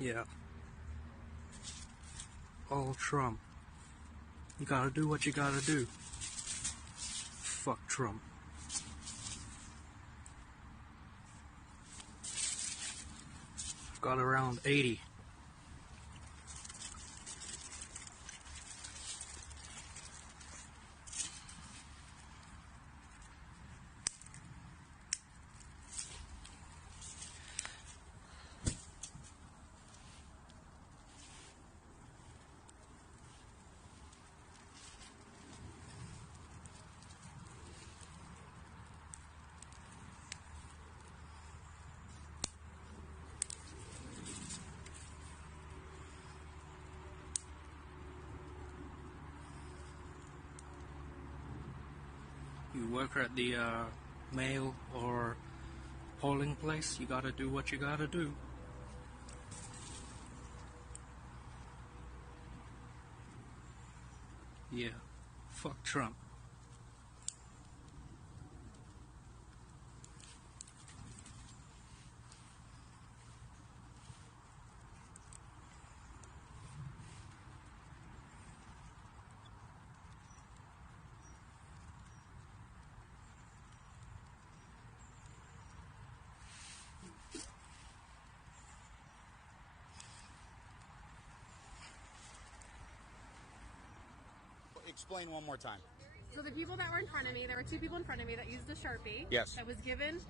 Yeah. All Trump. You gotta do what you gotta do. Fuck Trump. I've got around 80. You work at the mail or polling place, you gotta do what you gotta do. Yeah, fuck Trump. Explain one more time. So the people that were in front of me, there were two people in front of me that used a Sharpie. Yes. That was given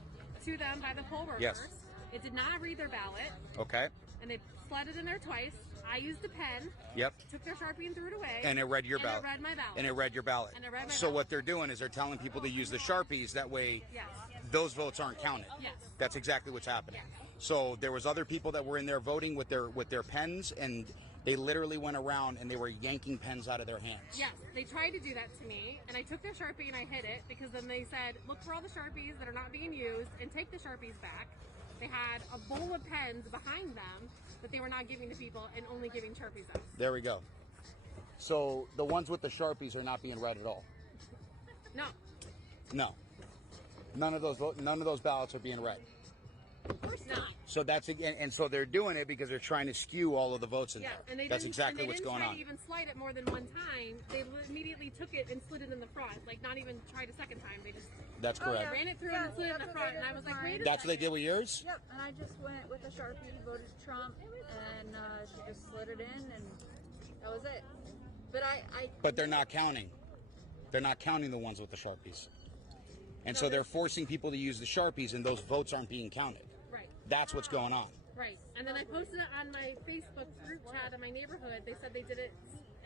to them by the poll workers. Yes. It did not read their ballot. Okay. And they slid it in there twice. I used a pen. Yep. Took their Sharpie and threw it away. And it read your ballot. And it read my ballot. And it read your ballot. And it read my so ballot. what they're doing is they're telling people to use the Sharpies. That way, Yes. those votes aren't counted. Yes. That's exactly what's happening. So there was other people that were in there voting with their pens, and they literally went around and they were yanking pens out of their hands. Yes, they tried to do that to me, and I took their Sharpie and I hid it because then they said, look for all the Sharpies that are not being used and take the Sharpies back. They had a bowl of pens behind them that they were not giving to people and only giving Sharpies out. There we go. So the ones with the Sharpies are not being read at all. No. No. None of those ballots are being read. Of course not. So that's and so they're doing it because they're trying to skew all of the votes in there. And That's exactly what's going on. They didn't try to even slide it more than one time. They immediately took it and slid it in the front. Like, not even tried a second time. They just That's correct. ran it through and slid it in the front. And I was like, wait a That's what they second. did with yours? Yep, and I just went with a Sharpie, voted Trump, and she just slid it in, and that was it. But But they're not counting. They're not counting the ones with the Sharpies. And so they're forcing people to use the Sharpies, and those votes aren't being counted. Right. That's what's going on. Right. And then I posted it on my Facebook group chat in my neighborhood. They said they did it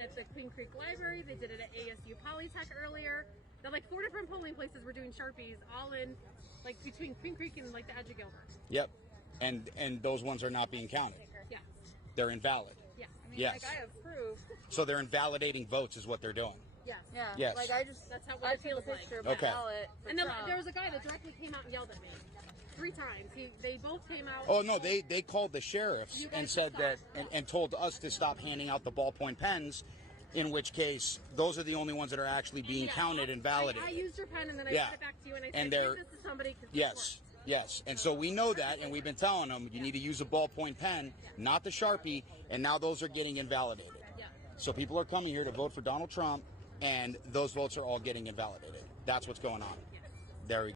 at the Queen Creek Library. They did it at ASU Polytech earlier. They're like 4 different polling places were doing Sharpies, all in, like, between Queen Creek and, like, the edge of Gilbert. Yep. And those ones are not being counted. Yes. They're invalid. Yes. I mean, Yes. like, I have proof. So they're invalidating votes is what they're doing. Yes. Yeah. Yes. Like, That's how I it took a feels like. picture of Okay. my ballot for And then Trump. there was a guy that directly came out and yelled at me 3 times. They both came out. Oh, no, they called the sheriffs You guys and said stop. that, and told us to stop handing out the ballpoint pens, in which case, those are the only ones that are actually being Yeah. counted and validated. I used your pen and then I Yeah. sent it back to you and I And said, they're- give this to somebody. 'Cause this Yes, works. yes. And so we know that, and we've been telling them, you need to use a ballpoint pen, not the Sharpie, and now those are getting invalidated. Yeah. So people are coming here to vote for Donald Trump, and those votes are all getting invalidated. That's what's going on. Yes. There we go.